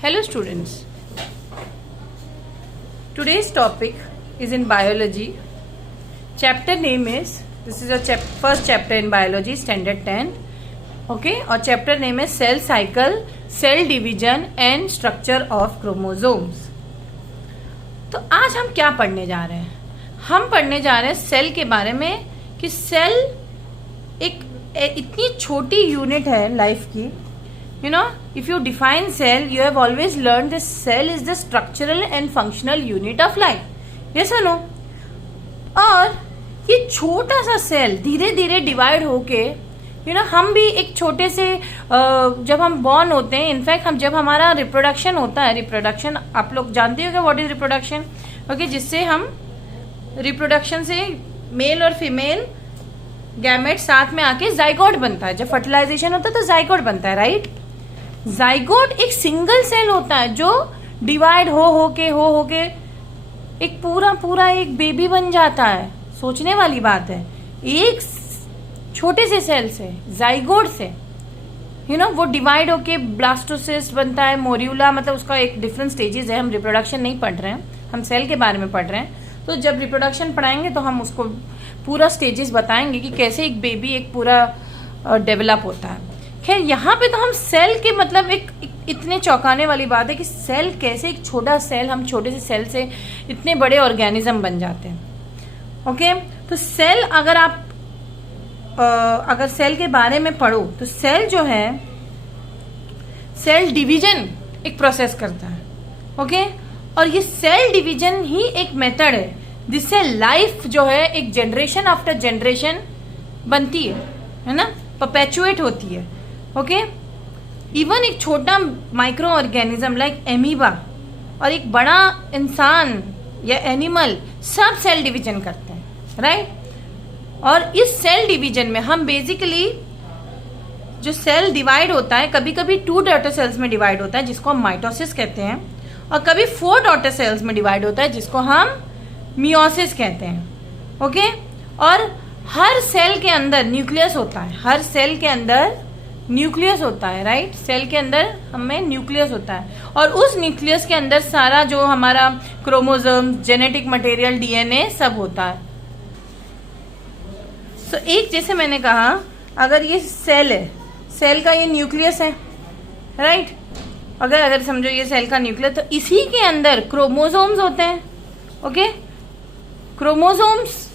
Hello students, today's topic is in biology. Chapter name is, this is a first chapter in biology, standard 10. Okay, और chapter name is cell cycle, cell division and structure of chromosomes. तो आज हम क्या पढ़ने जा रहे हैं? हम पढ़ने जा रहे हैं सेल के बारे में कि सेल एक इतनी छोटी यूनिट है लाइफ की. You know, if you define cell, you have always learned that cell is the structural and functional unit of life. Yes or no? और ये छोटा सा सेल धीरे धीरे डिवाइड होके हम भी एक छोटे से जब हम बॉर्न होते हैं, इनफैक्ट हम जब हमारा रिप्रोडक्शन होता है, रिप्रोडक्शन आप लोग जानते हो क्या व्हाट इज रिप्रोडक्शन? ओके, जिससे हम रिप्रोडक्शन से मेल और फीमेल गैमेट साथ में आके जाइगोट बनता है. जब फर्टिलाइजेशन होता है तो जाइगोट बनता है, राइट? जाइगोट एक सिंगल सेल होता है जो डिवाइड हो के एक पूरा एक बेबी बन जाता है. सोचने वाली बात है, एक छोटे से सेल से, जाइगोट से वो डिवाइड होके ब्लास्टोसिस्ट बनता है, मोर्यूला, मतलब उसका एक डिफरेंट स्टेजेस है. हम रिप्रोडक्शन नहीं पढ़ रहे हैं, हम सेल के बारे में पढ़ रहे हैं. तो जब रिप्रोडक्शन पढ़ाएंगे तो हम उसको पूरा स्टेजेस बताएंगे कि कैसे एक बेबी एक पूरा डेवलप होता है. खैर, यहाँ पे तो हम सेल के मतलब एक इतने चौंकाने वाली बात है कि सेल कैसे, एक छोटा सेल, हम छोटे से सेल से इतने बड़े ऑर्गेनिज्म बन जाते हैं. ओके, तो सेल अगर सेल के बारे में पढ़ो तो सेल जो है, सेल डिवीजन एक प्रोसेस करता है. ओके, और ये सेल डिवीजन ही एक मेथड है जिससे लाइफ जो है एक जनरेशन आफ्टर जनरेशन बनती है ना, परपेचुएट होती है. ओके, इवन एक छोटा माइक्रो ऑर्गेनिज्म लाइक एमीबा और एक बड़ा इंसान या एनिमल सब सेल डिवीजन करते हैं, राइट? और इस सेल डिवीजन में हम बेसिकली जो सेल डिवाइड होता है, कभी कभी 2 डॉटर सेल्स में डिवाइड होता है जिसको हम माइटोसिस कहते हैं, और कभी 4 डॉटर सेल्स में डिवाइड होता है जिसको हम मियोसिस कहते हैं. ओके, और हर सेल के अंदर न्यूक्लियस होता है, हर सेल के अंदर न्यूक्लियस होता है, राइट? सेल के अंदर हमें न्यूक्लियस होता है, और उस न्यूक्लियस के अंदर सारा जो हमारा क्रोमोसोम, जेनेटिक मटेरियल, डीएनए सब होता है. तो एक जैसे मैंने कहा, अगर ये सेल है, सेल का ये न्यूक्लियस है, राइट? अगर समझो ये सेल का न्यूक्लियस, तो इसी के अंदर क्रोमोसोम्स होते हैं. ओके, क्रोमोसोम्स,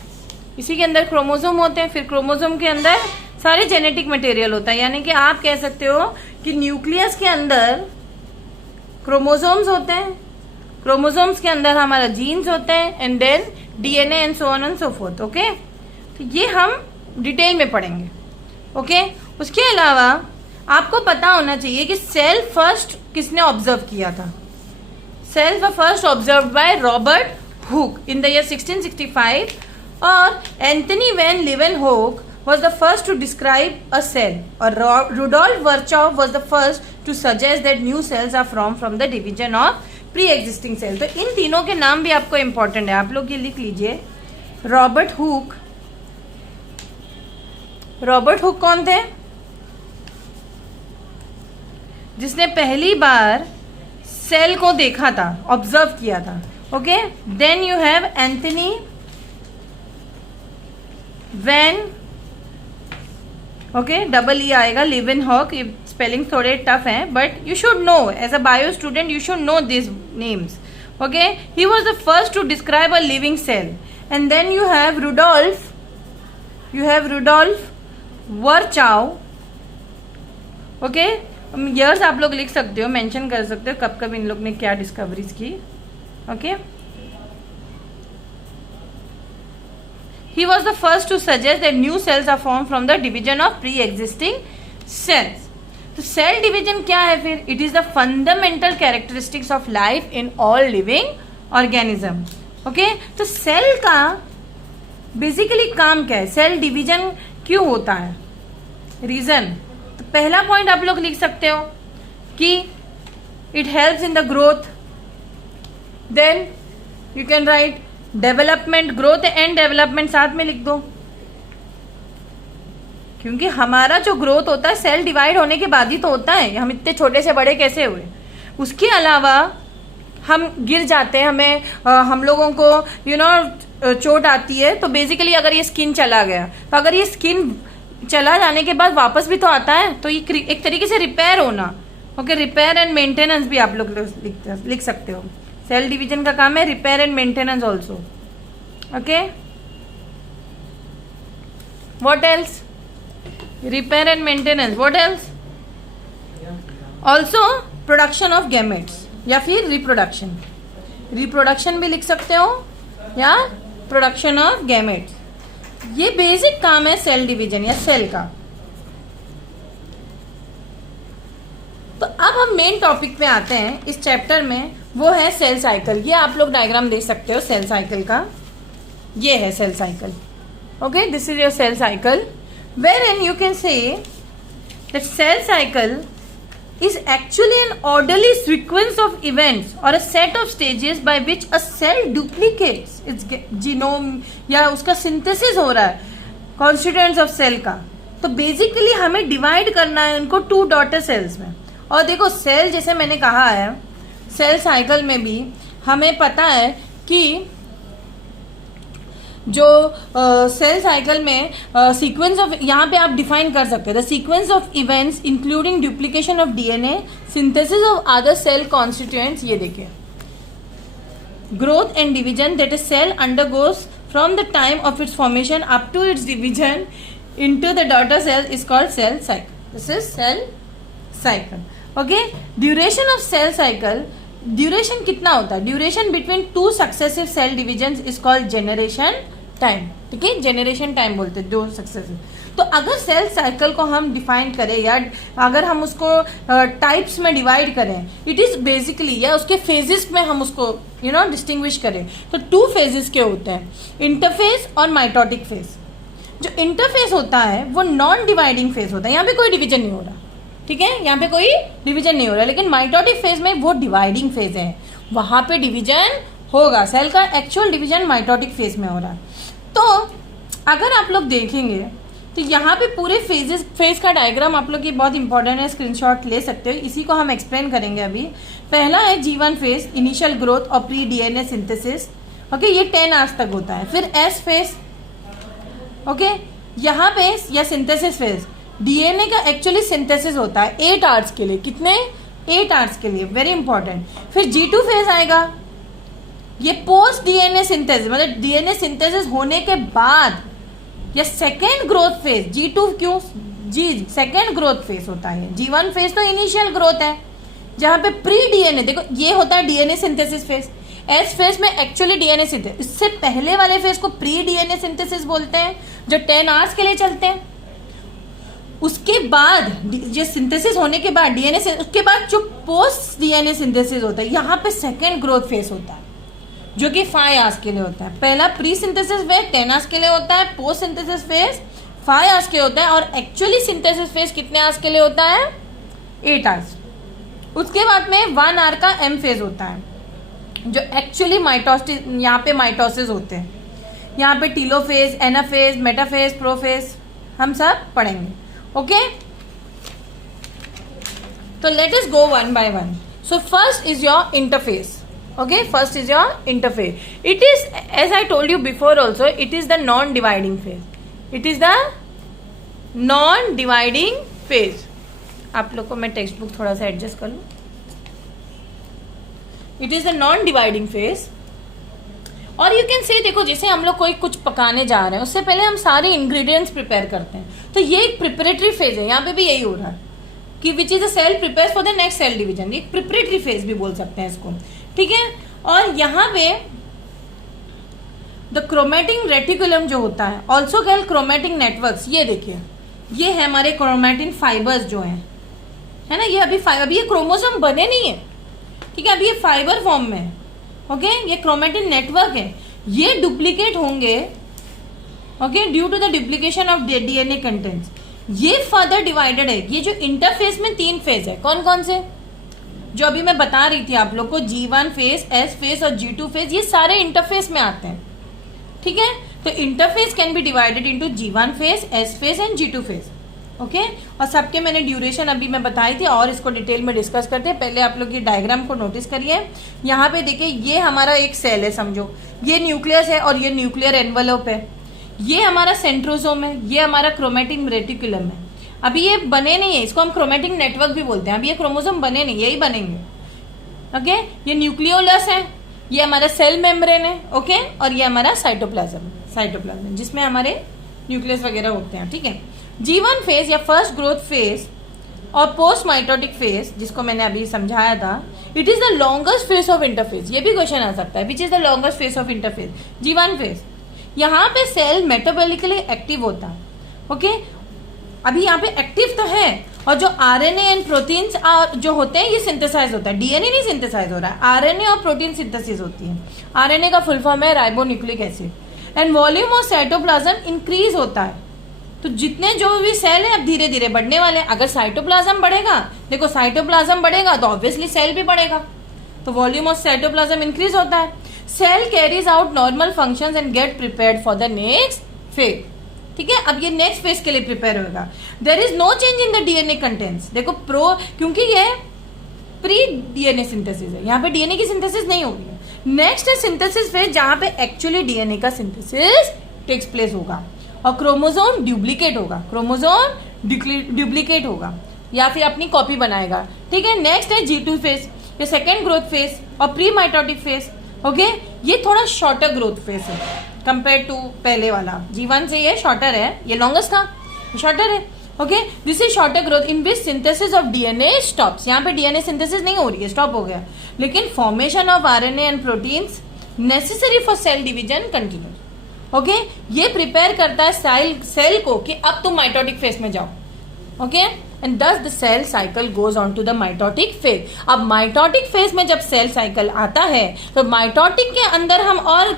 इसी के अंदर क्रोमोसोम होते हैं. फिर क्रोमोसोम के अंदर सारे जेनेटिक मटेरियल होता है. यानी कि आप कह सकते हो कि न्यूक्लियस के अंदर क्रोमोसोम्स होते हैं, क्रोमोसोम्स के अंदर हमारा जीन्स होते हैं, and then DNA and so on and so forth. Okay, तो ये हम डिटेल में पढ़ेंगे. ओके, उसके अलावा आपको पता होना चाहिए कि सेल फर्स्ट किसने ऑब्जर्व किया था. Cell were first observe by Robert Hooke in the year 1665, और Anthony van Leeuwenhoek was the first to describe a cell, or Rudolf Virchow was the first to suggest that new cells are formed from the division of pre-existing cells. तो इन तीनों के नाम भी आपको important है, आप लोग ये लिख लीजिए. रॉबर्ट हुक, रॉबर्ट हुक कौन थे? जिसने पहली बार सेल को देखा था, ऑब्जर्व किया था. Okay, then you have Anthony van, okay, double E आएगा, लीवेनहॉक. ये स्पेलिंग थोड़े टफ हैं, but you should know as a bio student, you should know this names. Okay, he was the first to describe a living cell. And then you have Rudolf वर्चाउ. Okay, years आप लोग लिख सकते हो, mention कर सकते हो कब कब इन लोग ने क्या डिस्कवरीज की. Okay, he was the first to suggest that new cells are formed from the division of pre-existing cells. तो सेल डिवीजन क्या है फिर? It is the fundamental characteristics of life in all living organism. Okay, तो cell का basically काम क्या है? Cell division क्यों होता है? रीजन, तो पहला पॉइंट आप लोग लिख सकते हो कि it helps in the growth. Then you can write development, growth and development साथ में लिख दो, क्योंकि हमारा जो ग्रोथ होता है सेल डिवाइड होने के बाद ही तो होता है. हम इतने छोटे से बड़े कैसे हुए? उसके अलावा हम गिर जाते हैं, हमें हम लोगों को चोट आती है, तो बेसिकली अगर ये स्किन चला गया, तो अगर ये स्किन चला जाने के बाद वापस भी तो आता है, तो ये एक तरीके से रिपेयर होना। ओके, रिपेयर एंड मेंटेनेंस भी आप लोग लिख सकते हो। सेल डिवीजन का काम है repair and maintenance also. Okay, what else? Repair and maintenance, what else? Also production of gametes या फिर रिप्रोडक्शन, रिप्रोडक्शन भी लिख सकते हो या प्रोडक्शन ऑफ गैमेट्स। ये बेसिक काम है सेल डिवीजन या सेल का। तो अब हम मेन टॉपिक पे आते हैं इस चैप्टर में, वो है सेल साइकिल। ये आप लोग डायग्राम देख सकते हो सेल साइकिल का, ये है cell cycle. Okay, this is your cell cycle, wherein you can say that cell cycle is actually an orderly sequence of events or a set of stages by which a cell duplicates its genome या उसका synthesis हो रहा है constituents of cell का। तो basically हमें divide करना है उनको 2 daughter cells में। और देखो सेल, जैसे मैंने कहा है सेल साइकिल में भी हमें पता है कि जो सेल साइकिल में सीक्वेंस ऑफ, यहाँ पे आप डिफाइन कर सकते हैं the sequence of events including duplication of DNA, synthesis of other cell constituents. ये देखिए, growth and division that a cell undergoes from the time of its formation up to its division into the daughter cell is called cell cycle. This is cell cycle. Okay, duration of cell cycle, duration कितना होता है? Duration between 2 successive cell division is called generation time. ठीक है, generation time बोलते हैं 2 successive. तो अगर cell cycle को हम डिफाइन करें या अगर हम उसको टाइप्स में डिवाइड करें, इट इज बेसिकली, या उसके फेजेस में हम उसको डिस्टिंग्विश करें, तो 2 फेजेस के होते हैं, इंटरफेस और माइटोटिक फेज। जो इंटरफेस होता है वो नॉन डिवाइडिंग फेज होता है, यहाँ पे कोई डिवीजन नहीं हो रहा। ठीक है, यहाँ पे कोई डिवीजन नहीं हो रहा, लेकिन माइटोटिक फेज में वो डिवाइडिंग फेज है, वहां पे डिवीजन होगा। सेल का एक्चुअल डिवीजन माइटोटिक फेज में हो रहा है। तो अगर आप लोग देखेंगे तो यहाँ पे पूरे फेज का डायग्राम आप लोग ये बहुत इंपॉर्टेंट है, स्क्रीनशॉट ले सकते हो, इसी को हम एक्सप्लेन करेंगे अभी। पहला है G1 फेज, इनिशियल ग्रोथ और प्री डीएनए सिंथेसिस। ओके, ये 10 आवर्स तक होता है। फिर S फेज, ओके, यहाँ पे या सिंथेसिस फेज, डीएनए का एक्चुअली सिंथेसिस होता है 8 आवर्स के लिए। कितने? 8 आवर्स के लिए, वेरी इंपॉर्टेंट। फिर G2 फेज आएगा, ये पोस्ट डीएनए सिंथेसिस, मतलब डीएनए सिंथेसिस होने के बाद, या सेकेंड ग्रोथ फेज। G2 क्यों? सेकेंड ग्रोथ फेज होता है। G1 फेज तो इनिशियल ग्रोथ है, जहां पे प्री डीएनए, देखो ये होता है DNA synthesis phase. S phase में एक्चुअली डीएनए सिंथेसिस, इससे पहले वाले फेज को प्री डीएनए सिंथेसिस बोलते हैं, जो 10 आवर्स के लिए चलते हैं। उसके बाद जो सिंथेसिस होने के बाद डीएनए से, उसके बाद जो पोस्ट डीएनए सिंथेसिस होता है, यहाँ पे सेकेंड ग्रोथ फेज होता है, जो कि 5 आवर्स के लिए होता है। पहला प्री सिंथेसिस फेज 10 आवर्स के लिए होता है, पोस्ट सिंथेसिस फेज 5 आवर्स के होता है, और एक्चुअली सिंथेसिस फेज कितने आवर्स के लिए होता है? 8 आवर्स। उसके बाद में 1 आवर का एम फेज होता है, जो एक्चुअली माइटोसिस, यहाँ पे माइटोसिस होते हैं। यहाँ पे टीलोफेज, एनाफेज, मेटाफेज, प्रोफेज हम सब पढ़ेंगे। ओके, तो let us go one by one. So first is your interface. Okay, first is your interface. It is, as I told you before also, it is the non-dividing phase. It is the non-dividing phase. आप लोग को मैं text book थोड़ा सा adjust कर लूँ। It is the non-dividing phase. और you can say, देखो जैसे हम लोग कोई कुछ पकाने जा रहे हैं, उससे पहले हम सारे इंग्रेडिएंट्स प्रिपेयर करते हैं, तो ये एक प्रिपरेटरी फेज है। यहाँ पे भी यही हो रहा है कि which is the cell prepares for the next cell division. एक प्रिपरेटरी फेज भी बोल सकते हैं इसको। ठीक है, और यहाँ पे द क्रोमेटिन रेटिकुलम जो होता है, ऑल्सो कॉल्ड क्रोमेटिन नेटवर्क्स। ये देखिए, ये है हमारे क्रोमेटिन फाइबर्स जो हैं, है ना। ये अभी ये क्रोमोसोम बने नहीं है, ठीक है, अभी ये फाइबर फॉर्म में है। ओके, ये क्रोमेटिन नेटवर्क है, ये डुप्लीकेट होंगे, okay, due to the duplication of DNA contents. ये फर्दर डिवाइडेड है। ये जो इंटरफेस में 3 फेज है, कौन कौन से, जो अभी मैं बता रही थी आप लोग को, G1 फेज, S फेज और G2 फेज, ये सारे इंटरफेस में आते हैं। ठीक है, तो interface can be divided into G1 phase, S phase and G2 phase. Okay और सबके मैंने ड्यूरेशन अभी मैं बताई थी और इसको डिटेल में डिस्कस करते हैं। पहले आप लोग ये डायग्राम को नोटिस करिए। यहाँ पे देखिए ये हमारा एक सेल है, समझो ये न्यूक्लियस है और ये न्यूक्लियर एनवेलप है, ये हमारा सेंट्रोसोम है, ये हमारा क्रोमेटिन रेटिकुलम है। अभी ये बने नहीं है, इसको हम क्रोमेटिन नेटवर्क भी बोलते हैं। अभी ये क्रोमोसोम बने नहीं, यही बनेंगे। ओके ये न्यूक्लियोलस है, ये हमारा सेल मेम्ब्रेन है। ओके और ये हमारा साइटोप्लाज्म जिसमें हमारे न्यूक्लियस वगैरह होते हैं। ठीक है, G1 फेज या फर्स्ट ग्रोथ फेज और पोस्ट माइटोटिक फेज जिसको मैंने अभी समझाया था, it is the longest phase of interphase. ये भी क्वेश्चन आ सकता है, विच is the longest phase of interphase? G1 phase. यहाँ पे सेल मेटाबॉलिकली एक्टिव होता है। ओके अभी यहाँ पे एक्टिव तो है, और जो आरएनए एंड प्रोटीन्स जो होते हैं ये सिंथेसाइज होता है। डीएनए नहीं सिंथेसाइज हो रहा है, आरएनए और प्रोटीन सिंथेसिस होती है। आरएनए का फुल फॉर्म है ribonucleic acid. And volume of cytoplasm increase होता है। तो जितने जो भी सेल है अब धीरे धीरे बढ़ने वाले हैं। अगर साइटोप्लाज्म बढ़ेगा, देखो साइटोप्लाज्म बढ़ेगा तो ऑब्वियसली सेल भी बढ़ेगा, तो वॉल्यूम ऑफ साइटोप्लाज्म इंक्रीज होता है। Cell carries out normal functions and get prepared for the next phase. ठीक है, अब ये नेक्स्ट फेज के लिए प्रिपेयर होगा। There is no change in the DNA contents. देखो क्योंकि ये प्री डीएनए सिंथेसिस है, यहाँ पे डीएनए की सिंथेसिस नहीं होगी। नेक्स्ट है सिंथेसिस फेज, जहां पे एक्चुअली डीएनए का सिंथेसिस टेक्स प्लेस होगा और क्रोमोसोम डुप्लीकेट होगा या फिर अपनी कॉपी बनाएगा। ठीक है, नेक्स्ट है G2 फेज, ये सेकेंड ग्रोथ फेज और प्री माइटोटिक फेज। ओके ये थोड़ा शॉर्टर ग्रोथ फेज है कंपेयर टू पहले वाला। G1 से ये शॉर्टर है, ये लॉन्गेस्ट था, शॉर्टर है। Okay this is shorter growth in which synthesis of DNA stops. यहाँ पे डीएनए सिंथेसिस नहीं हो रही है, स्टॉप हो गया, लेकिन formation of RNA and proteins necessary for sale division continue. Okay ये प्रिपेयर करता है सेल को कि अब तुम माइटोटिक फेज में जाओ। Okay and thus the cell cycle goes on to the mitotic phase. अब माइटोटिक फेज में जब सेल साइकिल आता है तो माइटोटिक के अंदर हम और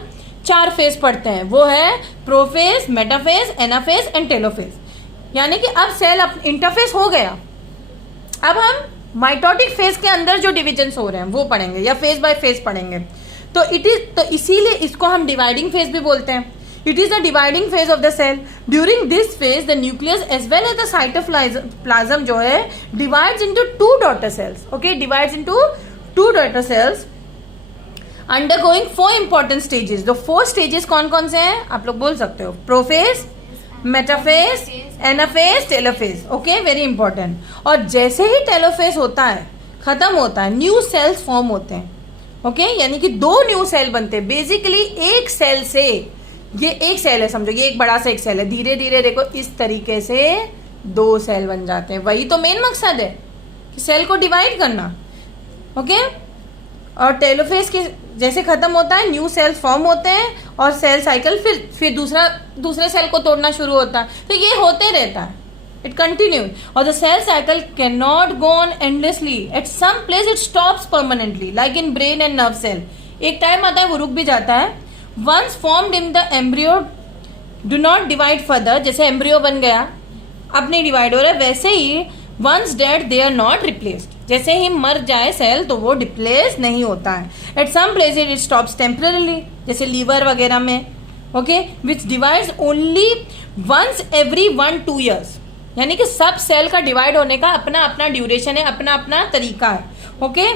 4 फेज पढ़ते हैं, वो है prophase, metaphase, anaphase and telophase. यानी कि अब सेल इंटरफेस हो गया, अब हम माइटोटिक फेज के अंदर जो डिविजन्स हो रहे हैं वो पढ़ेंगे या फेज बाय फेज पढ़ेंगे। तो इसीलिए इसको हम डिवाइडिंग फेज भी बोलते हैं। It is the dividing phase of the cell. During this phase the nucleus as well as the cytoplasm जो है divides into 2 daughter cells. Okay divides into 2 daughter cells undergoing 4 important stages. तो 4 stages कौन कौन से हैं आप लोग बोल सकते हो? Prophase, metaphase, anaphase, telophase. Okay very important. और जैसे ही टेलोफेज होता है, खत्म होता है, न्यू सेल्स फॉर्म होते हैं। ओके यानी कि 2 न्यू सेल बनते हैं। बेसिकली एक सेल से, ये एक सेल है समझो, ये एक बड़ा सा एक सेल है, धीरे धीरे देखो इस तरीके से 2 सेल बन जाते हैं। वही तो मेन मकसद है कि सेल को डिवाइड करना। ओके और टेलोफेज के जैसे खत्म होता है, न्यू सेल्स फॉर्म होते हैं और सेल साइकिल फिर दूसरे सेल को तोड़ना शुरू होता है। तो ये होते रहता है, इट कंटिन्यू। और the cell cycle can not go on endlessly, at some place it stops permanently like in brain and nerve cell. एक टाइम आता है वो रुक भी जाता है। Once formed in the embryo do not divide further. जैसे एम्ब्रियो बन गया अब नहीं डिवाइड हो रहा है, वैसे ही once dead they are not replaced. जैसे ही मर जाए सेल तो वो रिप्लेस नहीं होता है। At some places it stops temporarily, जैसे लीवर वगैरह में। Okay which divides only once every 1-2 years। यानी कि सब सेल का डिवाइड होने का अपना अपना ड्यूरेशन है, अपना अपना तरीका है। ओके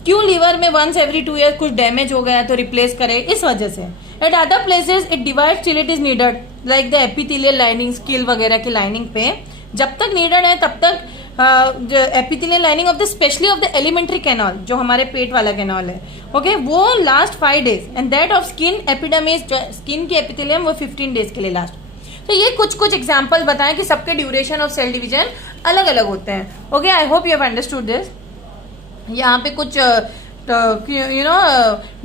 क्यों लीवर में वंस एवरी 2 years कुछ डैमेज हो गया तो रिप्लेस करे, इस वजह से। Eight other places it divides till it is needed, like the epithelial lining, skill वगैरह की लाइनिंग पे जब तक नीडेड है तब तक epithelial lining of the specially of the alimentary canal, जो हमारे पेट वाला कैनाल है। ओके वो last 5 days and that of skin epidermis, skin की एपिथेलियम वो 15 days के लिए लास्ट। तो ये कुछ एग्जांपल्स बताएं कि सबके ड्यूरेशन ऑफ सेल डिवीजन अलग अलग होते हैं। Okay I hope you have understood this. यहाँ पे कुछ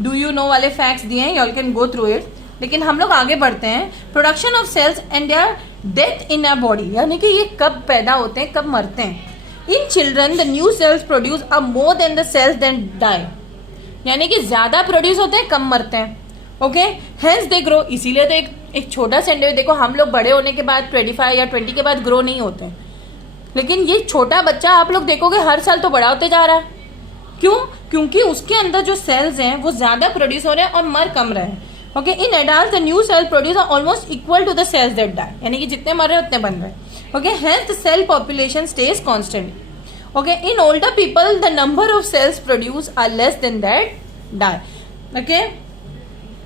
डू यू नो वाले फैक्ट्स दिए हैं, you can go through it. लेकिन हम लोग आगे बढ़ते हैं। Production of cells and their death in a body, यानी कि ये कब पैदा होते हैं, कब मरते हैं। In children the new cells produce a more than the cells then die, यानी कि ज्यादा प्रोड्यूस होते हैं, कम मरते हैं। Okay hence they grow. इसीलिए तो एक छोटा सेंटेंस देखो, हम लोग बड़े होने के बाद 25 या 20 के बाद ग्रो नहीं होते, लेकिन ये छोटा बच्चा आप लोग देखोगे हर साल तो बड़ा होते जा रहा है। क्यों? क्योंकि उसके अंदर जो सेल्स हैं वो ज्यादा प्रोड्यूस हो रहे हैं और मर कम रहे हैं। Okay in adult the new cell produce are almost equal to the cells that die, यानी कि जितने मर रहे हैं उतने बन रहे हैं। Okay, hence the cell population stays constant. Okay, in older people the number of cells produced are less than that die. Okay,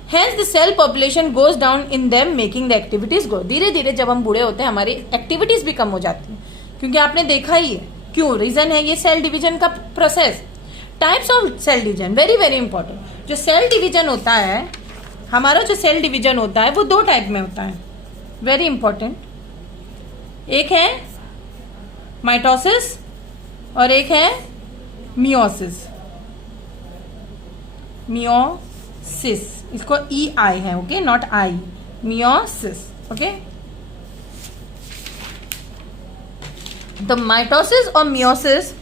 hence the cell population goes down in them making the activities grow. धीरे धीरे जब हम बूढ़े होते हैं हमारी activities भी कम हो जाती हैं, क्योंकि आपने देखा ही है क्यों, रीजन है ये सेल डिवीजन का process. Types of cell division, very very important. जो सेल डिवीजन होता है हमारा, जो सेल डिवीजन होता है वो दो टाइप में होता है, वेरी इंपॉर्टेंट. एक है माइटोसिस और एक है मियोसिस. मियोसिस, इसको EI है, okay, not I. Meiosis, okay. तो माइटोसिस और मियोसिस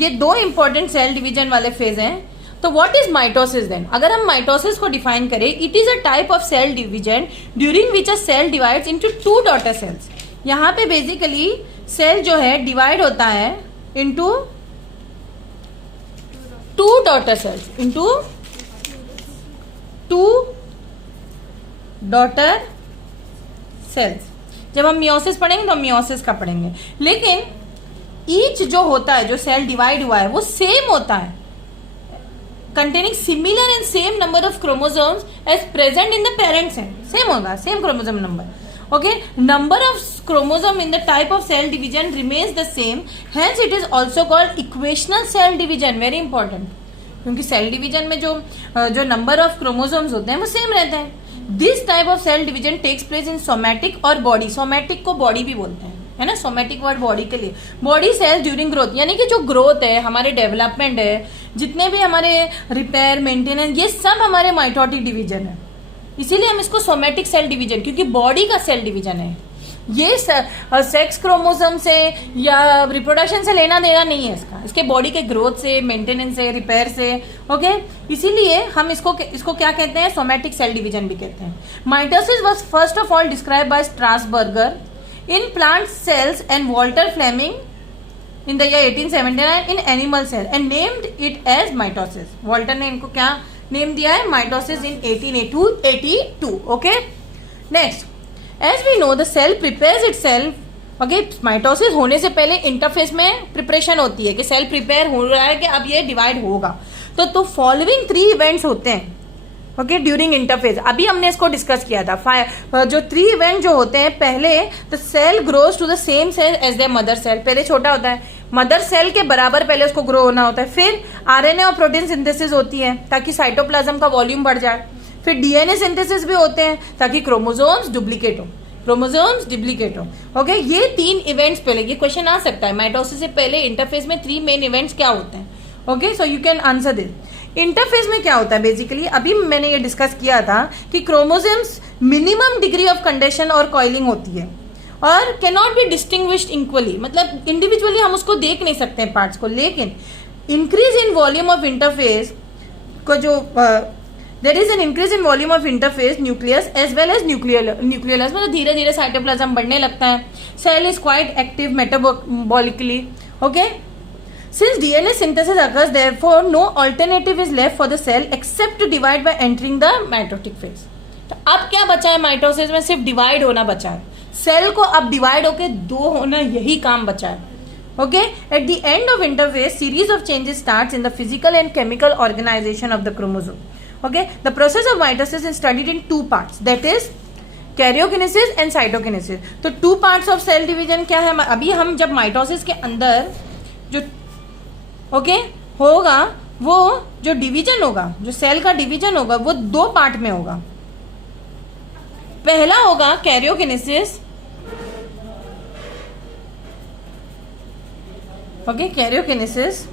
ये दो इंपॉर्टेंट सेल डिवीजन वाले फेज हैं. तो व्हाट इज माइटोसिस देन? अगर हम माइटोसिस को डिफाइन करें, it is a type of cell division during which a cell divides into two daughter cells. यहाँ पे बेसिकली सेल जो है डिवाइड होता है into two daughter cells, into two daughter cells. जब हम मियोसिस पढ़ेंगे तो हम मियोसिस का पढ़ेंगे, लेकिन ईच जो होता है, जो सेल डिवाइड हुआ है वो सेम होता है, containing similar and same number of chromosomes as present in the parent cell. Same होगा, same chromosome number. Okay, number of chromosome in the type of cell division remains the same. Hence, it is also called equational cell division. Very important. क्योंकि cell division में जो number of chromosomes होते हैं वो same रहता है. This type of cell division takes place in somatic और body. Somatic को बॉडी भी बोलते हैं, है ना, सोमैटिक वर्ड बॉडी के लिए. बॉडी सेल्स ड्यूरिंग ग्रोथ, यानी कि जो ग्रोथ है, हमारे डेवलपमेंट है, जितने भी हमारे रिपेयर, मेंटेनेंस, ये सब हमारे माइटोटिक डिवीजन है. इसीलिए हम इसको सोमैटिक सेल डिवीजन, क्योंकि बॉडी का सेल डिवीजन है. ये सेक्स क्रोमोसोम से या रिप्रोडक्शन से लेना देना नहीं है इसका, इसके बॉडी के ग्रोथ से, मेंटेनेंस से, रिपेयर से. ओके, इसीलिए हम इसको क्या कहते हैं, सोमैटिक सेल डिवीजन भी कहते हैं. Mitosis was first of all describe by Strasburger in plant cells and Walter Fleming in the year 1879 in animal cell and named it as mitosis. Walter ने इनको क्या नेम दिया है, mitosis in 1882. Okay, next, as we know the cell prepares itself. Okay, mitosis होने से पहले interface में preparation होती है कि सेल प्रिपेयर हो रहा है कि अब ये डिवाइड होगा. तो फॉलोइंग 3 इवेंट्स होते हैं. ओके, ड्यूरिंग इंटरफेज, अभी हमने इसको डिस्कस किया था. जो 3 इवेंट जो होते हैं, पहले the cell grows to the same cell as the mother cell. पहले छोटा होता है, मदर सेल के बराबर पहले उसको ग्रो होना होता है. फिर आरएनए और प्रोटीन सिंथेसिस होती है ताकि साइटोप्लाज्म का वॉल्यूम बढ़ जाए. फिर डीएनए सिंथेसिस भी होते हैं ताकि क्रोमोसोम्स डुप्लीकेट हो. ओके, ये 3 इवेंट्स पहले. ये क्वेश्चन आ सकता है, माइटोसिस से पहले इंटरफेज में 3 मेन इवेंट्स क्या होते हैं. Okay, so you can answer this. Interface में क्या होता है बेसिकली, अभी मैंने ये डिस्कस किया था कि chromosomes minimum degree of condensation और कॉइलिंग होती है और can not be distinguished equally. मतलब इंडिविजुअली हम उसको देख नहीं सकते हैं पार्ट्स को, लेकिन increase in volume of interphase को जो there is an increase in volume of interphase nucleus as well as nucleus. मतलब धीरे धीरे साइटोप्लाज्म बढ़ने लगता है. Cell is quite active metabolically. Okay, since DNA synthesis occurs, therefore no alternative is left for the cell except to divide by entering the mitotic phase. तो अब क्या बचा है माइटोसिस में, सिर्फ डिवाइड होना बचा है. सेल को अब डिवाइड होके 2 होना, यही काम बचा है. Okay, at the end of interphase series of changes starts in the physical and chemical organisation of the chromosome. Okay, the process of mitosis is studied in 2 parts, that is karyokinesis and cytokinesis. तो 2 parts of cell division क्या है. अभी हम जब mitosis के अंदर जो होगा, वो जो डिवीजन होगा, जो सेल का डिवीजन होगा, वो 2 पार्ट में होगा. पहला होगा कैरियोकिनेसिस. Okay, karyokinesis.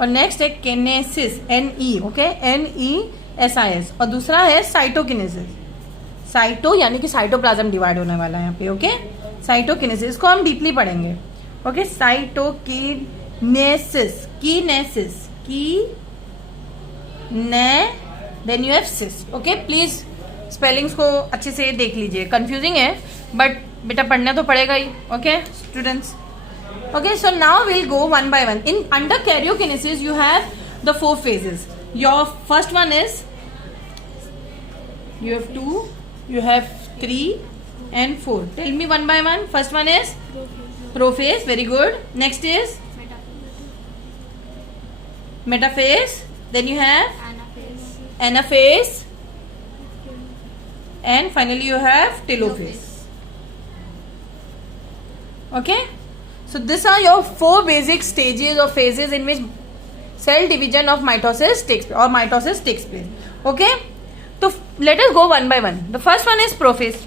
और नेक्स्ट है किनेसिस, NE. Okay, NESIS. और दूसरा है साइटोकिनेसिस. साइटो यानी कि साइटोप्लाज्म डिवाइड होने वाला है यहाँ पे. ओके, साइटोकिनेसिस को हम डीपली पढ़ेंगे. Okay, cytokinesis, then you have sis. Okay, please spellings को अच्छे से देख लीजिए, कंफ्यूजिंग है बट बेटा पढ़ना तो पड़ेगा ही. Okay students. Okay, so now will go one by one. In under karyokinesis you have the 4 phases. Your first one is, you have 2, you have 3, and 4. Tell me one by one. First one is prophase. Very good. Next is metaphase. Then you have anaphase. And finally you have telophase. Okay. So these are your 4 basic stages or phases in which cell division of mitosis takes place. Okay. So let us go one by one. The first one is prophase.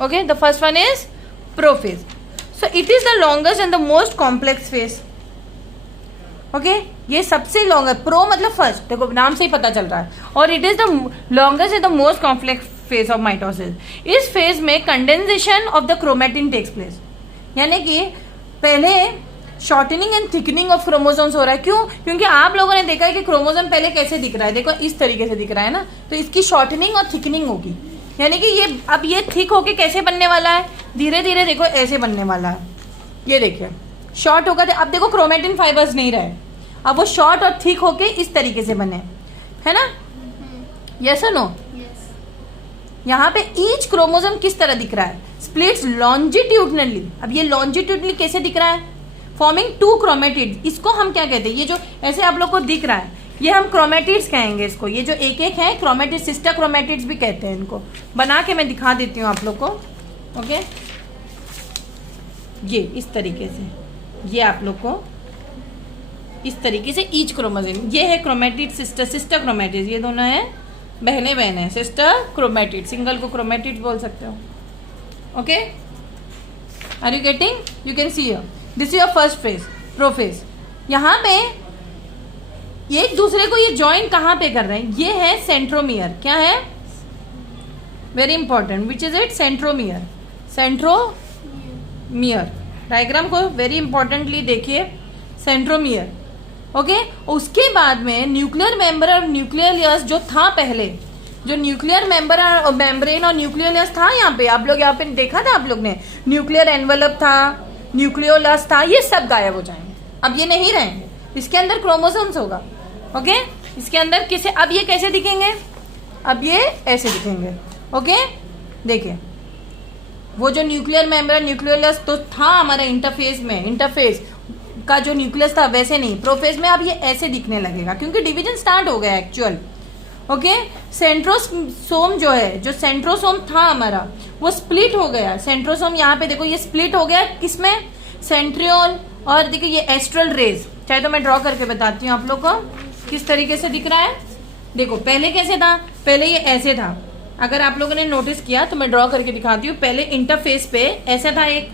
Okay. The first one is prophase. So it is the longest and the most complex phase. Okay ये सबसे longer, pro मतलब first, देखो नाम से ही पता चल रहा है, और it is the longest and the most complex phase of mitosis. इस फेज में condensation of the chromatin takes place, यानी कि पहले shortening and thickening of chromosomes हो रहा है. क्यों? क्योंकि आप लोगों ने देखा है कि क्रोमोसोम पहले कैसे दिख रहा है, देखो इस तरीके से दिख रहा है ना, तो इसकी शॉर्टनिंग और थिकनिंग होगी, यानी कि ये अब ये थिक होके कैसे बनने वाला है, धीरे धीरे देखो ऐसे बनने वाला है. ये देखिए शॉर्ट होगा, अब देखो क्रोमेटिन फाइबर्स नहीं रहे, अब वो शॉर्ट और थिक होके इस तरीके से बने, है ना. यस और नो? यहाँ पे ईच क्रोमोसोम किस तरह दिख रहा है, स्प्लिट्स लॉन्जिट्यूडनली. अब ये लॉन्जिट्यूडनली कैसे दिख रहा है, फॉर्मिंग 2 क्रोमेटिड्स. इसको हम क्या कहते हैं, ये जो ऐसे आप लोग को दिख रहा है ये हम क्रोमेटिड्स कहेंगे इसको. ये जो एक एक है क्रोमेटिड्स, सिस्टर क्रोमेटिड्स भी कहते हैं इनको. बना के मैं दिखा देती हूँ आप लोग को. ओके ये इस तरीके से, ये आप लोग को इस तरीके से ईच क्रोमोसोम, ये है क्रोमेटिड सिस्टर क्रोमेटिड, ये दोनों है बहने बहने, सिस्टर क्रोमेटिड, सिंगल को क्रोमेटिड बोल सकते हो. Okay are you getting? You can see here this is your first phase, prophase. यहाँ पे एक दूसरे को ये ज्वाइन कहाँ पे कर रहे हैं, ये है सेंट्रोमियर. क्या है? Very important. Which is it? Centromere. Centromere diagram को वेरी इंपॉर्टेंटली देखिए, सेंट्रोमियर. ओके उसके बाद में न्यूक्लियर मेंबर और न्यूक्लियस जो था पहले, जो न्यूक्लियर मेंबर और मेम्ब्रेन और न्यूक्लियस था, यहाँ पे आप लोग यहाँ पे देखा था आप लोग ने, न्यूक्लियर एनवेलप था, न्यूक्लियोलस था, ये सब गायब हो जाएंगे. अब ये नहीं रहेंगे, इसके अंदर क्रोमोसोम्स होगा. ओके इसके अंदर किसे, अब ये कैसे दिखेंगे, अब ये ऐसे दिखेंगे. ओके देखिए वो जो न्यूक्लियर मेंबर न्यूक्लियोलस तो था हमारा इंटरफेस में, इंटरफेस का जो न्यूक्लियस था वैसे नहीं, प्रोफेज में अब ये ऐसे दिखने लगेगा क्योंकि डिवीजन स्टार्ट हो गया एक्चुअल. ओके सेंट्रोसोम जो है, जो सेंट्रोसोम था हमारा वो स्प्लिट हो गया. सेंट्रोसोम यहाँ पे देखो ये स्प्लिट हो गया किसमें, सेंट्रियोल, और देखिए ये एस्ट्रल रेज. चाहे तो मैं ड्रॉ करके बताती हूँ आप लोग को किस तरीके से दिख रहा है. देखो पहले कैसे था, पहले ये ऐसे था, अगर आप लोगों ने नोटिस किया तो मैं ड्रॉ करके दिखाती हूँ. पहले इंटरफेस पे ऐसा था एक,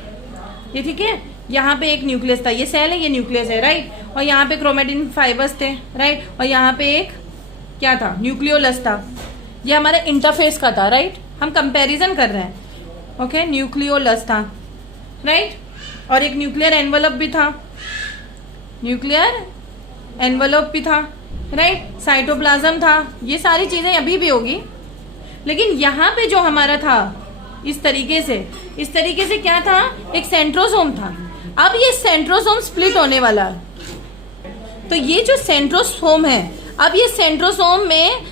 ये ठीक है, यहाँ पे एक न्यूक्लियस था, ये सेल है, ये न्यूक्लियस है, राइट, और यहाँ पे क्रोमेटिन फाइबर्स थे, राइट, और यहाँ पे एक क्या था, न्यूक्लियोलस था. ये हमारे इंटरफेस का था, राइट, हम कंपैरिजन कर रहे हैं. ओके न्यूक्लियोलस था, राइट, और एक न्यूक्लियर एनवेलप भी था, न्यूक्लियर एनवेलप भी था, राइट, साइटोप्लाज्म था. ये सारी चीजें अभी भी होगी, लेकिन यहाँ पे जो हमारा था इस तरीके से क्या था, एक सेंट्रोसोम था. अब ये सेंट्रोसोम स्प्लिट होने वाला है, तो ये जो सेंट्रोसोम है, अब ये सेंट्रोसोम में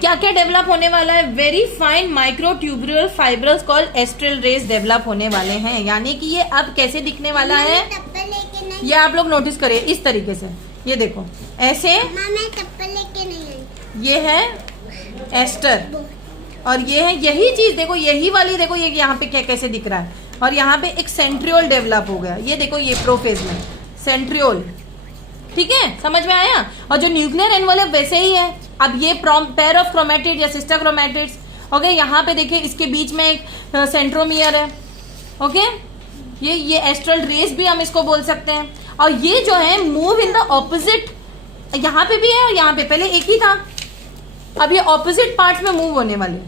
क्या क्या डेवलप होने वाला है, very fine microtubular fibrous called astral rays develop होने वाले हैं. यानी कि ये अब कैसे दिखने वाला है, ये आप लोग नोटिस करिए इस तरीके से, ये देखो ऐसे, ये है एस्टर, और ये है यही चीज, देखो यही वाली, देखो ये यहाँ पे क्या कैसे दिख रहा है, और यहाँ पे एक सेंट्रियोल डेवलप हो गया. ये देखो ये प्रोफेज में सेंट्रियोल, ठीक है, समझ में आया. और जो न्यूक्लियर एनवेलप वैसे ही है. अब ये पेयर ऑफ क्रोमेटिड या सिस्टर क्रोमेटिड्स. ओके यहाँ पे देखिए इसके बीच में एक सेंट्रोमियर है. ओके ये एस्ट्रल रेस भी हम इसको बोल सकते हैं. और ये जो है मूव इन द ऑपोजिट, यहाँ पे भी है और यहाँ पे, पहले एक ही था, अब ये ऑपोजिट पार्ट्स में मूव होने वाले.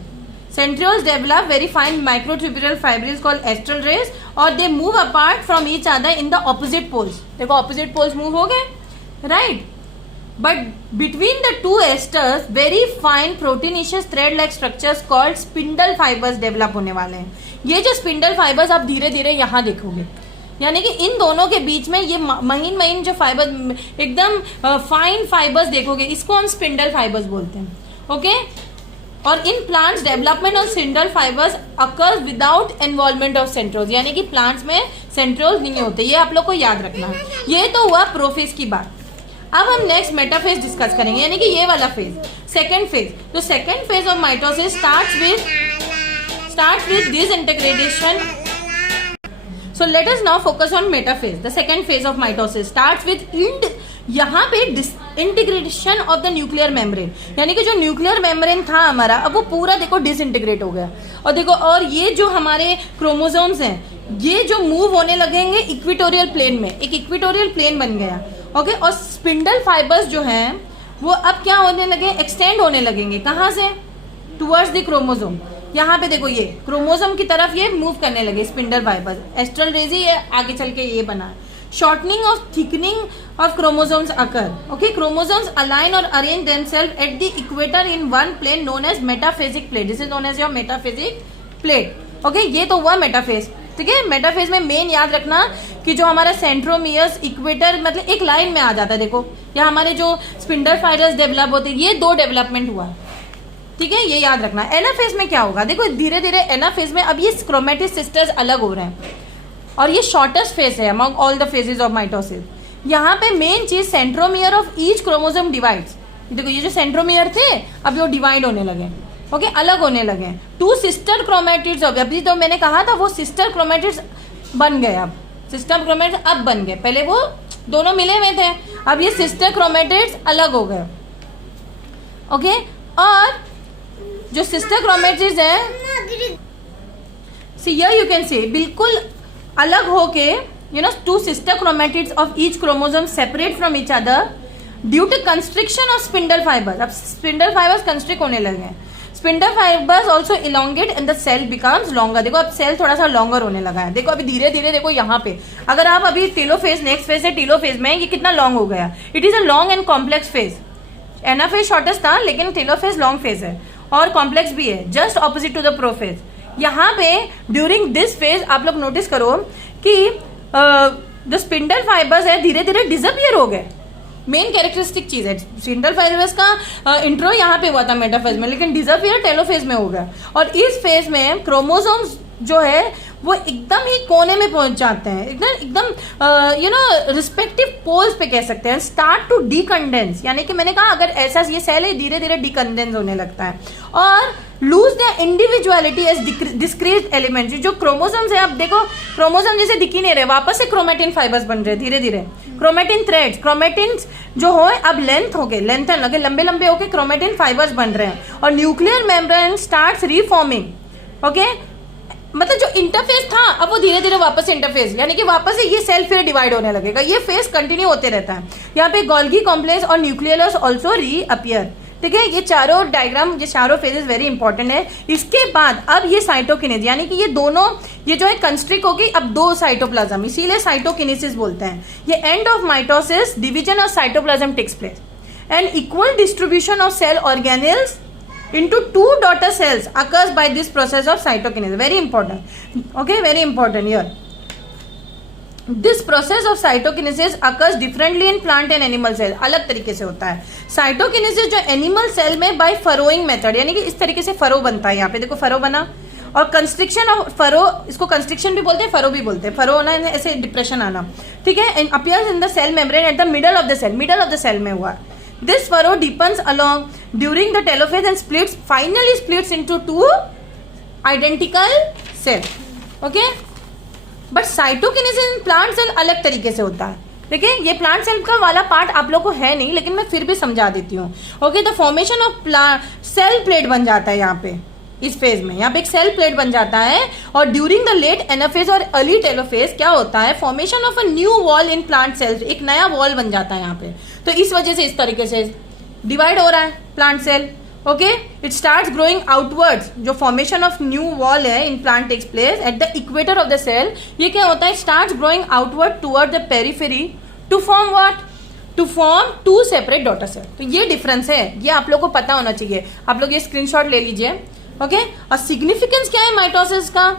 Centrioles develop very fine microtubular fibrils called astral rays, और they move apart from each other in the opposite poles. देखो ऑपोजिट पोल्स मूव हो गए, right, but between the two asters very fine proteinaceous thread like structures called spindle fibres develop होने वाले हैं. ये जो spindle fibres आप धीरे धीरे यहाँ देखोगे, यानी कि इन दोनों के बीच में ये महीन महीन जो फाइबर, एकदम फाइन फाइबर्स देखोगे, इसको हम स्पिंडल फाइबर्स बोलते हैं. ओके और in plants development of spindle fibres occurs without involvement of centrosomes, यानी कि प्लांट्स में सेंट्रोज नहीं होते, ये आप लोग को याद रखना है। ये तो हुआ प्रोफेज की बात। अब हम नेक्स्ट मेटाफेज डिस्कस करेंगे, यानी कि ये वाला फेज, सेकेंड फेज। तो second phase of mitosis starts with disintegration. So let us now focus on metaphase. The second phase of mitosis starts with यहाँ पे disintegration of the nuclear membrane, यानी कि जो न्यूक्लियर मेम्ब्रेन था हमारा, अब वो पूरा देखो डिसइंटीग्रेट हो गया। और देखो, और ये जो हमारे क्रोमोसोम्स हैं ये जो मूव होने लगेंगे इक्वेटोरियल प्लेन में, एक इक्वेटोरियल प्लेन बन गया। ओके, और स्पिंडल फाइबर्स जो हैं वो अब क्या होने लगे, एक्सटेंड होने लगेंगे। कहाँ से? Towards the chromosome. यहाँ पे देखो, ये क्रोमोसोम की तरफ ये मूव करने लगे स्पिंडल फाइबर्स। एस्ट्रल रेजी ये आगे चल के ये बना। Shortening of thickening of chromosomes occur. Okay, chromosomes align और arrange themselves at the equator in one plane known as metaphasic plate. This is known as your metaphasic plate. Okay, ये तो हुआ मेटाफेज। ठीक है, मेटाफेज में main याद रखना कि जो हमारा सेंट्रोमियर्स इक्वेटर मतलब एक लाइन में आ जाता है। देखो, या हमारे जो स्पिंडल फाइबर्स डेवलप होते हैं, ये दो डेवलपमेंट हुआ। ठीक है, ये याद रखना। एनाफेज में क्या होगा, देखो धीरे धीरे एनाफेज में अब ये क्रोमेटिड सिस्टर्स अलग हो रहे हैं और ये शॉर्टेस्ट फेज है among all the phases of mitosis. यहाँ पे मेन चीज centromere of each chromosome divides. देखो, ये जो सेंट्रोमियर थे अब वो डिवाइड होने लगे। ओके, अलग होने लगे। टू सिस्टर क्रोमेटिड्स हो गए। अभी तो मैंने कहा था वो सिस्टर क्रोमेटिड्स बन गए। अब सिस्टर क्रोमेटिड्स अब बन गए, पहले वो दोनों मिले हुए थे, अब ये सिस्टर क्रोमेटिड्स अलग हो गए। ओके, और जो सिस्टर क्रोमेटिड्स है, see here you can see, बिल्कुल अलग होके, you know, two sister chromatids of each chromosome separate from each other due to constriction of spindle fibres. अब स्पिंडल फाइबर्स कंस्ट्रिक्ट होने लगे। Spindle fibres also elongate and the cell becomes longer. देखो, अब cell थोड़ा सा longer होने लगा है। देखो, अभी धीरे धीरे देखो यहाँ पे, अगर आप अभी टेलोफेज, नेक्स्ट फेज है टेलोफेज में, ये कितना लॉन्ग हो गया। It is a long and complex phase. Anaphase shortest था, लेकिन टेलोफेज लॉन्ग फेज है और कॉम्प्लेक्स भी है, just opposite to the prophase. यहाँ पे ड्यूरिंग दिस फेज आप लोग नोटिस करो कि जो स्पिंडल फाइबर्स है धीरे धीरे डिसअपियर हो गए। मेन कैरेक्टरिस्टिक चीज है, स्पिंडल फाइबर्स का इंट्रो यहाँ पे हुआ था मेटाफेज में, लेकिन डिसअपियर टेलोफेज में हो गया। और इस फेज में क्रोमोसोम्स जो है वो एकदम ही कोने में पहुंच जाते हैं, एकदम यू नो रिस्पेक्टिव पोल्स पे कह सकते हैं, स्टार्ट टू डीकंडेंस। यानी कि मैंने कहा अगर ऐसा ये सेल है धीरे धीरे डीकंडेंस होने लगता है और lose the individuality as discrete element. जो क्रोमोसोम्स है, अब देखो क्रोमोसोम जैसे दिख ही नहीं रहे, वापस से क्रोमेटिन फाइबर्स बन रहे धीरे धीरे। क्रोमेटिन थ्रेड्स, क्रोमेटिन जो हो अब लेंथ हो गए, लेंथन लगे, लंबे लंबे होके क्रोमेटिन फाइबर्स बन रहे हैं और न्यूक्लियर मेम्ब्रेन स्टार्ट्स रीफॉर्मिंग। ओके, मतलब जो इंटरफेस था अब वो धीरे धीरे वापस इंटरफेस, यानी कि वापस से ये सेल फिर डिवाइड होने लगेगा। ये फेस कंटिन्यू होते रहता है। यहाँ पे गोल्गी कॉम्प्लेक्स और न्यूक्लियस ऑल्सो रीअपियर। ठीक है, ये चारों डायग्राम, ये चारों फेजेस वेरी इंपॉर्टेंट है। इसके बाद अब ये साइटोकिनेसिस, यानी कि ये दोनों, ये जो है कंस्ट्रिक्ट होगी अब दो साइटोप्लाज्म, इसीलिए साइटोकिनेसिस बोलते हैं। ये end of mitosis, division of cytoplasm takes place and equal distribution of cell organelles into two daughter cells occurs by this process of cytokinesis. Very important. Okay, very important here. This process of cytokinesis occurs differently in plant and animal cell. अलग तरीके से होता है cytokinesis जो animal cell में bye फरोइंग method, यानी कि इस तरीके से फरो बनता है। यहाँ पे देखो फरो बना, और कंस्ट्रिक्शन ऑफ फरो, इसको कंस्ट्रिक्शन भी बोलते हैं, फरो भी बोलते हैं। फरो होना ऐसे डिप्रेशन आना, ठीक है। Appears in the cell membrane at the middle of the cell, middle of the cell में हुआ। This furrow deepens along during the telophase and finally splits into two identical cells. Okay? But cytokinesis in plant cell अलग तरीके से होता है। देखिए, ये plant cell का वाला पार्ट आप लोग को है नहीं, लेकिन मैं फिर भी समझा देती हूँ। Okay, the formation of cell plate बन जाता है यहाँ पे, इस फेज में यहाँ पे एक सेल प्लेट बन जाता है। और ड्यूरिंग द लेट एनाफेज और अर्ली टेलोफेज क्या होता है, formation of a new wall in plant cells, एक नया वॉल बन जाता है यहाँ पे। तो इस वजह से इस तरीके से डिवाइड हो रहा है plant cell. Okay, it starts growing outwards. जो फॉर्मेशन ऑफ न्यू वॉल है in plant takes place at the equator of the cell. ये क्या होता है, starts growing outward toward the periphery to form what, to form two separate daughter cell. तो ये difference है, ये आप लोग को पता होना चाहिए। आप लोग ये स्क्रीनशॉट ले लीजिए। ओके, और सिग्निफिकेंस क्या है माइटोसिस का,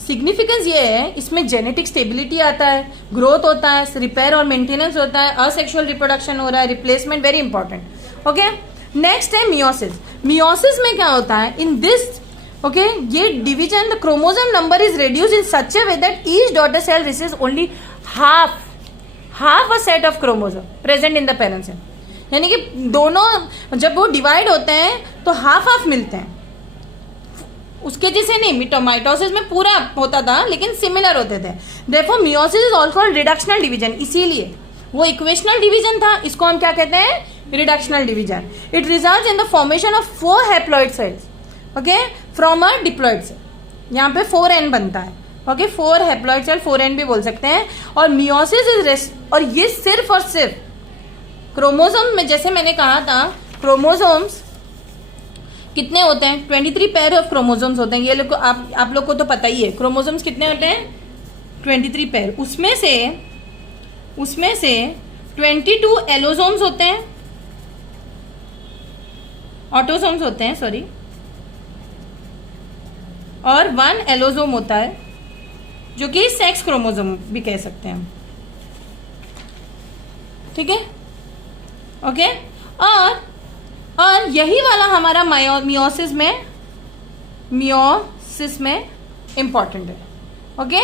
सिग्निफिकेंस ये है, इसमें जेनेटिक स्टेबिलिटी आता है, ग्रोथ होता है, रिपेयर और मेंटेनेंस होता है, असेक्सुअल रिप्रोडक्शन हो रहा है, replacement, very important. Okay, next है मियोसिस। मियोसिस में क्या होता है, इन दिस ओके ये division the chromosome number is reduce in such a way that each daughter cell receives only half a set of chromosome present in the parent cell. यानी कि दोनों जब वो डिवाइड होते हैं तो हाफ हाफ मिलते हैं, उसके जैसे नहीं। माइटोसिस में पूरा होता था लेकिन सिमिलर होते थे। Therefore meiosis is also called reductional division, इसीलिए वो इक्वेशनल डिवीजन था, इसको हम क्या कहते हैं, reductional division. It results in the formation of 4 haploid cells okay from a diploid cell. यहाँ पे 4n बनता है ओके 4 हैप्लॉइड सेल, 4n भी बोल सकते हैं। और मियोसिस इज और ये सिर्फ और सिर्फ क्रोमोसोम में, जैसे मैंने कहा था क्रोमोसोम्स कितने होते हैं, 23 पेयर ऑफ क्रोमोसोम्स होते हैं। ये लोग आप लोग को तो पता ही है क्रोमोसोम्स कितने होते हैं, 23 पेयर। उसमें से 22 एलोसोम्स होते हैं, ऑटोसोम्स होते हैं सॉरी, और 1 एलोसोम होता है जो कि सेक्स क्रोमोसोम भी कह सकते हैं, ठीक है ओके। और यही वाला हमारा मियोसिस में इंपॉर्टेंट है ओके।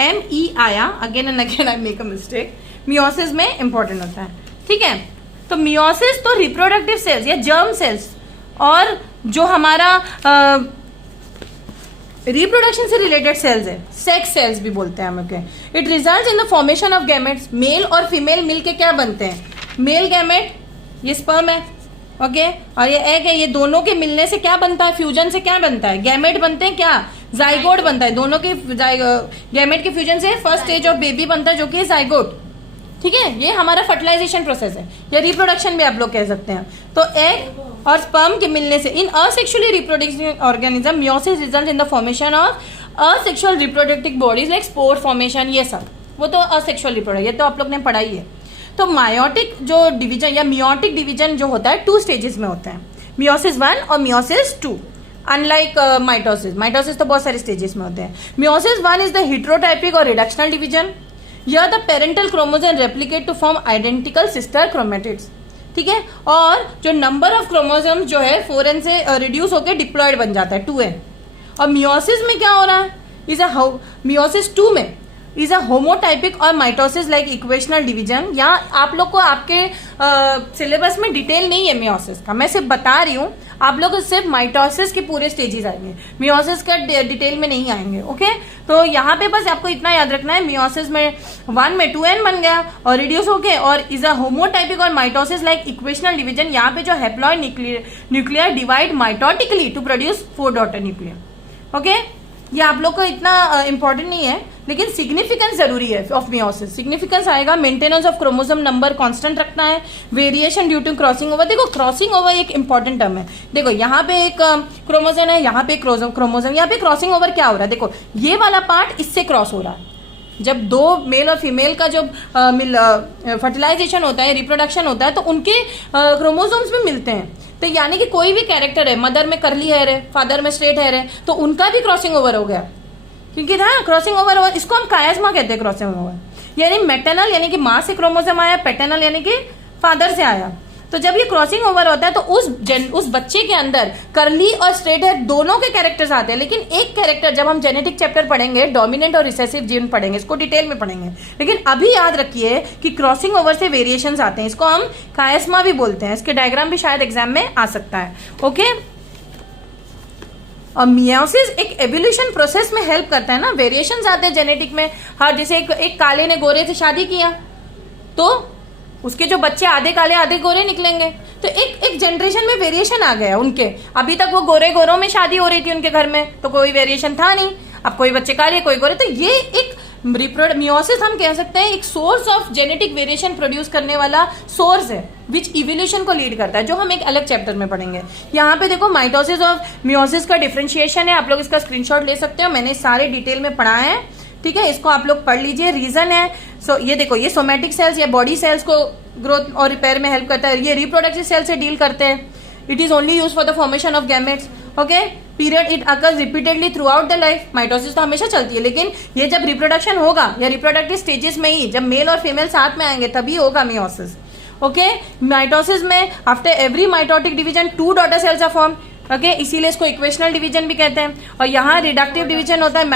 ME आया, again and again I make a mistake, meiosis में इंपॉर्टेंट होता है, ठीक है। तो मियोसिस तो रिप्रोडक्टिव सेल्स या जर्म सेल्स और जो हमारा रिप्रोडक्शन से रिलेटेड सेल्स है, सेक्स सेल्स भी बोलते हैं हम okay. It results in the formation of gametes, male और फीमेल मिलके क्या बनते हैं, मेल गैमेट, ये स्पर्म है ओके और ये एग है, ये दोनों के मिलने से क्या बनता है, फ्यूजन से क्या बनता है, गैमेट बनते हैं, क्या जाइगोट बनता है। दोनों के गैमेट के फ्यूजन से फर्स्ट स्टेज ऑफ बेबी बनता है जो कि जाइगोट, ठीक है। ये हमारा फर्टिलाइजेशन प्रोसेस है या रिप्रोडक्शन भी आप लोग कह सकते हैं। तो एग और स्पर्म के मिलने से in asexually reproducing organism meiosis result in the formation of asexual reproductive bodies like spore formation, ये सब वो तो असेक्सुअल रिप्रोडक्ट, ये तो आप लोग ने पढ़ा ही है। तो मायोटिक जो डिवीजन या मियोटिक डिवीजन जो होता है 2 स्टेजेस में होता है, मियोसिस 1 और मियोसिस 2। अनलाइक माइटोसिस तो बहुत सारे स्टेजेस में होते हैं। मियोसिस 1 इज द हेटेरोटाइपिक और रिडक्शनल डिवीजन, या the parental chromosome replicate to form identical sister chromatids, ठीक है। और जो नंबर ऑफ क्रोमोसोम जो है 4n से रिड्यूस होकर डिप्लॉयड बन जाता है 2n। और मियोसिस में क्या हो रहा है, मियोसिस 2 में इज अ होमोटाइपिक और माइटोसिस लाइक इक्वेशनल डिवीजन। या आप लोग को आपके सिलेबस में डिटेल नहीं है मियोसिस का, मैं सिर्फ बता रही हूँ, आप लोग सिर्फ माइटोसिस के पूरे स्टेजेस आएंगे, मियोसिस का डिटेल में नहीं आएंगे ओके। तो यहाँ पे बस आपको इतना याद रखना है, मियोसिस में 1 में 2n बन गया और रिड्यूस हो गए, और इज अ होमोटाइपिक और माइटोसिस लाइक इक्वेशनल डिवीजन। यहाँ पे जो haploid nuclear divide mitotically to produce 4 daughter nuclear okay. ये आप लोग को इतना इंपॉर्टेंट नहीं है लेकिन सिग्निफिकेंस जरूरी है ऑफ मियोसिस। सिग्निफिकेंस आएगा, maintenance of chromosome number constant रखना है, variation due to crossing over. देखो क्रॉसिंग ओवर एक इंपॉर्टेंट टर्म है, देखो यहाँ पे एक क्रोमोसोम है, यहाँ पे क्रोमोसोम, यहाँ पे क्रॉसिंग ओवर क्या हो रहा है, देखो ये वाला पार्ट इससे क्रॉस हो रहा है। जब 2 मेल और फीमेल का जो फर्टिलाइजेशन होता है, रिप्रोडक्शन होता है, तो उनके क्रोमोसोम्स भी मिलते हैं। तो यानी कि कोई भी कैरेक्टर है, मदर में कर्ली हेयर है, फादर में स्ट्रेट हेयर है, तो उनका भी क्रॉसिंग ओवर हो गया, क्योंकि था क्रॉसिंग ओवर, इसको हम कायस्मा कहते हैं क्रॉसिंग ओवर। यानी मैटरनल यानी कि माँ से क्रोमोसोम आया, पैटर्नल यानी कि फादर से आया। तो जब ये क्रॉसिंग ओवर होता है तो उस बच्चे के अंदर कर्ली और स्ट्रेट हेयर दोनों के कैरेक्टर्स आते हैं। लेकिन एक कैरेक्टर, जब हम जेनेटिक चैप्टर पढ़ेंगे, डोमिनेंट और रिसेसिव जीन पढ़ेंगे, इसको डिटेल में पढ़ेंगे। लेकिन अभी याद रखिए कि क्रॉसिंग ओवर से वेरिएशंस आते हैं, इसको हम कायस्मा भी बोलते हैं। इसके डायग्राम भी शायद एग्जाम में आ सकता है ओके। और मियोसिस एक एवोल्यूशन प्रोसेस में हेल्प करता है ना, वेरिएशंस आते हैं जेनेटिक में। हाँ, जैसे एक काले ने गोरे से शादी किया तो उसके जो बच्चे आधे काले आधे गोरे निकलेंगे, तो एक जनरेशन में वेरिएशन आ गया उनके। अभी तक वो गोरों में शादी हो रही थी उनके घर में, तो कोई वेरिएशन था नहीं। अब कोई बच्चे काले कोई गोरे, तो ये एक मियोसिस हम कह सकते हैं एक source of genetic variation produce करने वाला सोर्स है, विच इवोल्यूशन को लीड करता है, जो हम एक अलग चैप्टर में पढ़ेंगे। यहाँ पे देखो माइटोसिस और मियोसिस का डिफरेंशिएशन है, आप लोग इसका स्क्रीनशॉट ले सकते हो, मैंने सारे डिटेल में पढ़ा है, ठीक है। इसको आप लोग पढ़ लीजिए, रीजन है। ये देखो, ये सोमैटिक सेल्स या बॉडी सेल्स को ग्रोथ और रिपेयर में हेल्प करता है, ये रिप्रोडक्टिव सेल से डील करते हैं। It is only use for the formation of gametes okay. Period it occurs repeatedly through out the life. Mitosis तो हमेशा चलती है, लेकिन ये जब रिप्रोडक्शन होगा या रिप्रोडक्टिव स्टेजेस में ही, जब मेल और फीमेल साथ में आएंगे तभी होगा मियोसिस ओके, माइटोसिस में after every mitotic division 2 daughter cells are form, okay, इसीलिए इसको इक्वेशनल डिवीजन भी कहते हैं। और यहाँ रिडक्टिव डिवीजन होता है,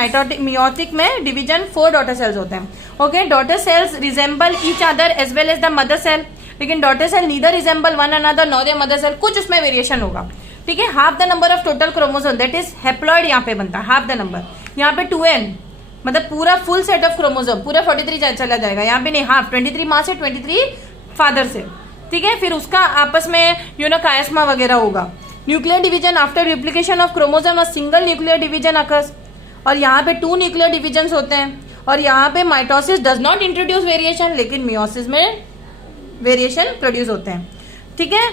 मियोटिक में डिवीजन 4 डॉटर सेल्स होते हैं। Okay, daughter cells resemble each other as well as the mother cell, लेकिन daughter cell neither resemble one another nor the mother cell, कुछ उसमें वेरिएशन होगा। ठीक है, half the number of total chromosome that is haploid यहाँ पे बनता है, हाफ द नंबर। यहाँ पे 2n मतलब पूरा फुल सेट ऑफ क्रोमोसोम, पूरा 43 चला जाएगा, यहाँ पे नहीं, हाफ 23 माँ से 23 फादर से। ठीक है, फिर उसका आपस में कायस्मा वगैरह होगा। Nuclear division after replication of chromosome और सिंगल न्यूक्लियर डिवीजन अकर्स, और यहाँ पे 2 न्यूक्लियर डिवीजन होते हैं। और यहाँ पे mitosis does not introduce variation, लेकिन मियोसिस में वेरिएशन प्रोड्यूस होते हैं। ठीक है,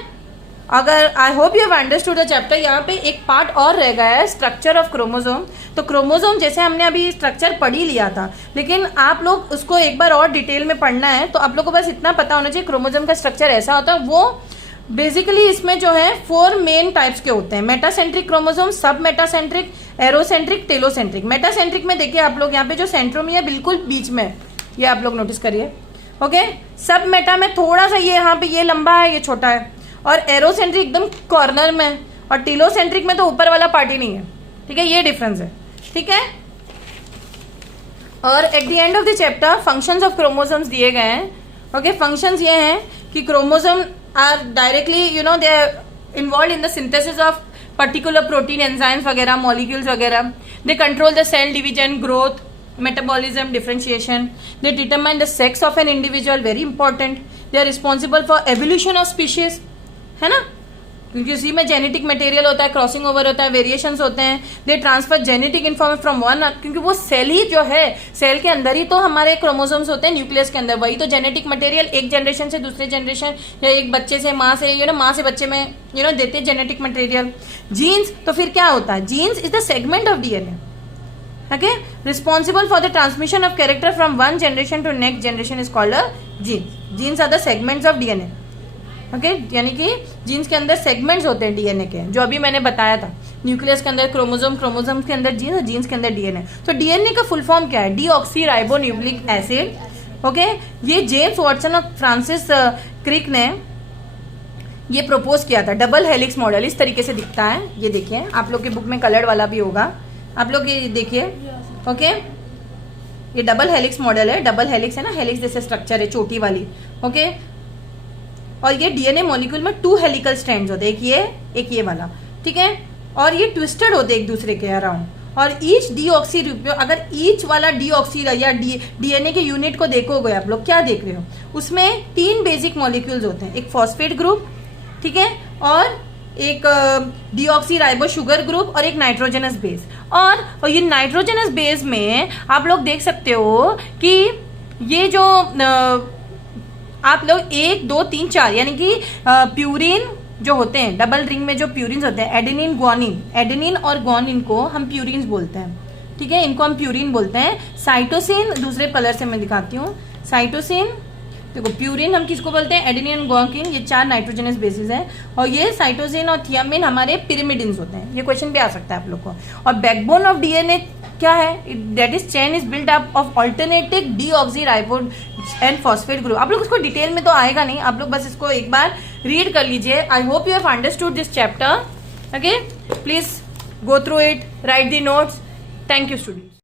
अगर आई hope you have understood the chapter. यहाँ पे एक पार्ट और रह गया है, स्ट्रक्चर ऑफ क्रोमोसोम। तो क्रोमोसोम जैसे हमने अभी स्ट्रक्चर पढ़ ही लिया था, लेकिन आप लोग उसको एक बार और डिटेल में पढ़ना है। तो आप लोग को बस इतना पता होना चाहिए क्रोमोसोम का स्ट्रक्चर ऐसा होता है। वो बेसिकली इसमें जो है 4 मेन टाइप्स के होते हैं, मेटासेंट्रिक क्रोमोसोम, सब मेटासेंट्रिक, एरोसेंट्रिक, टेलोसेंट्रिक। मेटासेंट्रिक में देखिए आप लोग यहाँ पे जो सेंट्रोमियर बिल्कुल बीच में, ये आप लोग नोटिस करिए। ओके, सब मेटा में थोड़ा सा ये यहाँ पे ये लंबा है, ये छोटा है, और एरोसेंट्रिक एकदम कॉर्नर में, और टेलोसेंट्रिक में तो ऊपर वाला पार्ट ही नहीं है। ठीक है, ये डिफरेंस है। ठीक है, और at the end of the chapter functions of chromosomes दिए गए हैं। ओके, फंक्शंस ये हैं कि chromosome are directly they are involve in the synthesis of particular protein, enzymes वगैरह, मॉलिक्यूल्स वगैरह। They control the cell division, growth, metabolism, differentiation. They determine the sex of an individual, very important. They are responsible for evolution of species, है ना, क्योंकि उसी में genetic material होता है, crossing over होता है, वेरिएशंस होते हैं। They transfer genetic information from one, क्योंकि वो सेल ही जो है, सेल के अंदर ही तो हमारे क्रोमोसोम्स होते हैं, न्यूक्लियस के अंदर, वही तो जेनेटिक मटेरियल एक जनरेशन से दूसरे जनरेशन, या एक बच्चे से माँ से माँ से बच्चे में देते हैं जेनेटिक मटेरियल। जीन्स, तो फिर क्या होता है, genes is the segment of DNA, okay, responsible for the transmission of character from one generation to next generation is called a genes. Genes are the segments of DNA. okay, यानी कि jeans के अंदर segments होते हैं DNA के, जो अभी मैंने बताया था। न्यूक्लियस के अंदर क्रोमोसोम, क्रोमोसोम के अंदर जीन्स, और जीन्स के अंदर डीएनए। तो डीएनए का फुल फॉर्म क्या है, डीऑक्सीराइबोन्यूक्लिक एसिड। ओके, ये जेम्स वाटसन और फ्रांसिस क्रिक ने ये प्रपोज किया था। डबल हेलिक्स मॉडल इस तरीके से दिखता है, ये देखिए, आप लोग के बुक में कलर्ड वाला भी होगा, आप लोग ये देखिए। ओके, ये डबल हेलिक्स मॉडल है, डबल हेलिक्स है ना, हेलिक्स जैसे स्ट्रक्चर है, चोटी वाली। ओके, और ये डीएनए मॉलिक्यूल में 2 हेलिकल स्ट्रैंड्स होते हैं, एक ये वाला। ठीक है, और ये ट्विस्टेड होते हैं एक दूसरे के अराउंड। और ईच डीऑक्सी, अगर ईच वाला डीऑक्सी या डीएनए के यूनिट को देखोगे आप लोग, क्या देख रहे हो, उसमें 3 बेसिक मॉलिक्यूल्स होते हैं, एक फॉस्फेट ग्रुप, ठीक है, और एक डीऑक्सी राइबो शुगर ग्रुप, और एक नाइट्रोजनस बेस। और ये नाइट्रोजनस बेस में आप लोग देख सकते हो कि ये जो आप लोग 1 2 3 4 यानी कि प्यूरिन जो होते हैं, डबल रिंग में जो प्यूरिन होते हैं, एडेनिन ग्वानिन, एडेनिन और ग्वानिन को हम प्यूरिन बोलते हैं। ठीक है, इनको हम प्यूरिन बोलते हैं। साइटोसिन, दूसरे कलर से मैं दिखाती हूँ, साइटोसिन, देखो प्यूरिन हम किसको बोलते हैं, एडेनिन, ग्वानिन, ये 4 नाइट्रोजनस बेसिस हैं। और ये साइटोसिन और थियामिन हमारे पिरिमिडिन्स होते हैं। ये क्वेश्चन भी आ सकता है आप लोग को। और बैकबोन ऑफ डीएनए क्या है, that is chain is build up of alternative deoxyribo and phosphate group. आप लोग उसको डिटेल में तो आएगा नहीं, आप लोग बस इसको एक बार रीड कर लीजिए। आई hope you have understood this chapter. Okay, please go through it, right the notes. Thank you student.